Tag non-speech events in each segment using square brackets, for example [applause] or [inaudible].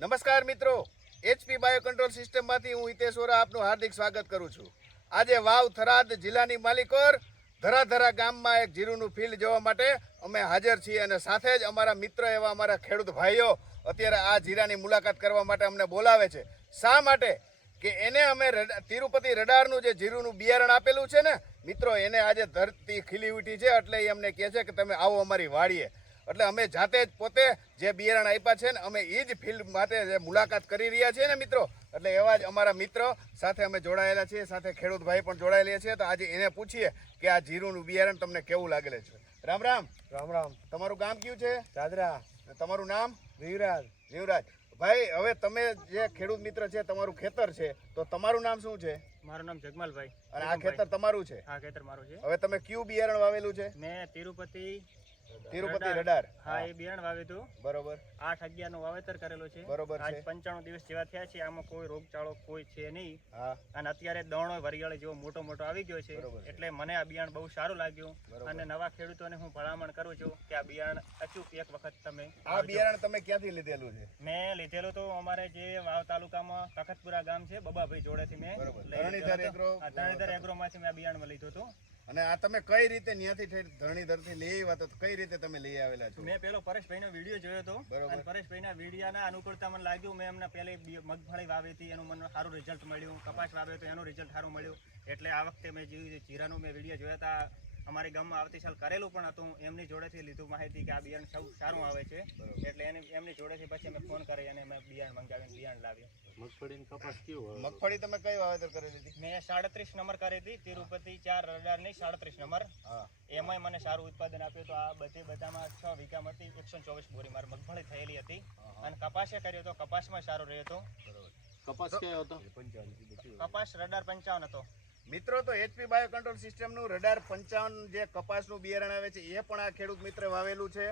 નમસ્કાર મિત્રો HP bio control સિસ્ટમમાંથી હું હિતેશ ઓરા આપનું હાર્દિક સ્વાગત કરું છું. આજે વાવ થરાદ જિલ્લાની માલિકોર ધરાધરા ગામમાં એક જીરુનું ફિલ્ડ જોવા માટે અમે હાજર છીએ અને સાથે જ અમારા મિત્ર એવા અમારા ખેડૂત ભાઈઓ અત્યારે આ જીરાની મુલાકાત કરવા માટે અમને બોલાવે છે. શા માટે? કે એને અમે તિરુપતિ રડારનું જે જીરુનું બિયારણ આપેલું છે ને, મિત્રો, એને આજે ધરતી ખીલી ઉઠી છે એટલે એ અમને કહે છે કે તમે આવો અમારી વાડીએ. એટલે અમે જાતે જ પોતે જે બિયારણ આપ્યા છે ને અમે એ જ ફિલ્ડ માટે જે મુલાકાત કરી રહ્યા છીએ ને મિત્રો. એટલે એવા જ અમારા મિત્રો સાથે અમે જોડાયેલા છીએ સાથે ખેડૂત ભાઈ પણ જોડાયેલા છીએ તો આજે એને પૂછીએ કે આ જીરુનું બિયારણ તમને કેવું લાગેલું છે? રામ રામ. રામ રામ. તમારું ગામ કયું છે? દાદરા તમારું નામ? રીવરાજ રીવરાજ ભાઈ હવે તમે જે ખેડૂત મિત્ર છે તમારું ખેતર છે તો તમારું નામ શું છે? મારું નામ જગમાલભાઈ. અને આ ખેતર તમારું છે? આ ખેતર મારું છે. હવે તમે કયું બિયારણ વાવેલું છે? મેં તિરુપતિ તિરુપતિ રડાર. હા એ બિયારણ વાવ્યું બરોબર. આઠ અગિયારનું વાવેતર કરેલું છે. બરોબર આજ. પંચાણું દિવસ જેવા થયા છે આમાં કોઈ રોગચાળો કોઈ છે નહીં. અને અત્યારે દણો વરિયાળી જેવો મોટો મોટો આવી ગયો છે. એટલે મને આ બિયારણ બહુ સારું લાગ્યું. અને નવા ખેડૂતોને હું ભલામણ કરું છું કે આ બિયારણ અચૂક એક વખત તમે આ બિયારણ તમે ક્યાંથી લીધેલું છે? મેં લીધેલું તો અમારે જે વાવ તાલુકામાં તખતપુરા ગામ છે બબાભાઈ જોડેથી મેં. લઈ લીધેલું ધરણીધર એગ્રો- માંથી મેં આ બિયારણ લીધું હતું. અને આ તમે કઈ રીતે ઠેઠ ધરણીધરથી લઈ આવ્યા તો કઈ રીતે તમે લઈ આવેલા છો? મેં પેલો પરેશભાઈનો વીડિયો જોયો હતો. બરોબર. અને પરેશભાઈના વિડીયોના અનુકૂળતા મને લાગ્યું. મેં એમને પહેલે મગફળી વાવી હતી. એનું મને સારું રિઝલ્ટ મળ્યું. કપાસ વાવ્યો તો એનું રિઝલ્ટ સારું મળ્યું. એટલે આ વખતે મેં જીરાનું મેં વીડિયો જોયા હતા. અમારી ગામમાં આવતી સાલ કરેલું પણ હતું. એમની જોડેથી લીધું માહિતી કે આ બિયારણ સૌ સારું આવે છે. એટલે એને એમની જોડેથી પછી અમે ફોન કરી અને અમે બિયારણ મંગાવીને બિયારણ લાવ્યું. મગફળી કપાસ કેવું મગફળી તમે કઈ વાવેતર કરી લીધી? મેં સાડત્રીસ નંબર કરી હતી. તિરુપતિ ચાર રડારની સાડત્રીસ નંબર. હા. એમાંય મને સારું ઉત્પાદન આપ્યું તો આ બધી બધામાં છ વીઘામાંથી એકસો ચોવીસ બોરી મારી મગફળી થયેલી હતી. અને કપાસે કર્યો તો કપાસમાં સારો રહ્યો હતો. કપાસ કયો હતો? કપાસ રડાર પંચાવન હતો. મિત્રો, તો એચપી બાયો કંટ્રોલ સિસ્ટમનું રડાર પંચાવન જે કપાસનું બિયારણ આવે છે, એ પણ આ ખેડૂત મિત્ર વાવેલું છે.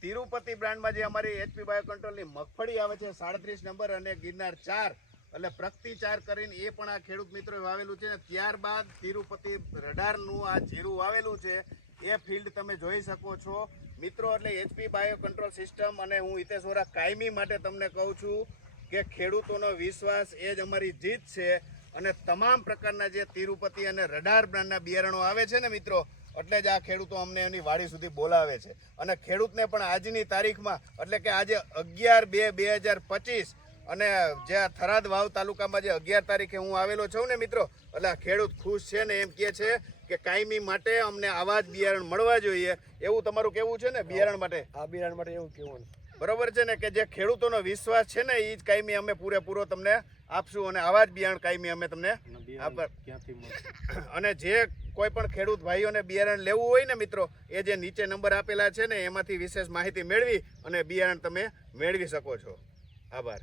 તિરુપતિ બ્રાન્ડમાં જે અમારી એચપી બાયો કંટ્રોલની મગફળી આવે છે, સાડત્રીસ નંબર અને ગિરનાર ચાર, એટલે પ્રગતિ ચાર કરીને એ પણ આ ખેડૂત મિત્રોએ વાવેલું છે. ને ત્યારબાદ તિરુપતિ રડારનું આ જીરું વાવેલું છે, એ ફિલ્ડ તમે જોઈ શકો છો. મિત્રો, એટલે એચપી બાયો કંટ્રોલ સિસ્ટમ અને હું હિતેશ્વરા કાયમી માટે તમને કહું છું કે ખેડૂતોનો વિશ્વાસ એ જ અમારી જીત છે. અને તમામ પ્રકારના જે તિરુપતિ અને રડાર બ્રાન્ડના બિયારણો આવે છે ને મિત્રો, એટલે જ આ ખેડૂતો અમને એની વાડી સુધી બોલાવે છે. અને ખેડૂતને પણ આજની તારીખમાં, એટલે કે આજે અગિયાર બે બે હજાર પચીસ, અને જે આ થરાદ વાવ તાલુકામાં જે અગિયાર તારીખે હું આવેલો છું ને મિત્રો, એટલે ખેડૂત ખુશ છે ને એમ કહે છે કે કાયમી માટે અમને આવા જ બિયારણ મળવા જોઈએ. એવું તમારું કેવું છે ને? બિયારણ માટે? આ બિયારણ માટે એવું કેવું બરોબર છે ને કે જે ખેડૂતોનો વિશ્વાસ છે ને એ જ કાયમી અમે પૂરેપૂરો તમને આપશું અને આવા જ બિયારણ કાયમી અમે તમને [coughs] અને જે કોઈ પણ ખેડૂત ભાઈઓને બિયારણ લેવું હોય ને મિત્રો એ જે નીચે નંબર આપેલા છે ને એમાંથી વિશેષ માહિતી મેળવી અને બિયારણ તમે મેળવી શકો છો. આભાર.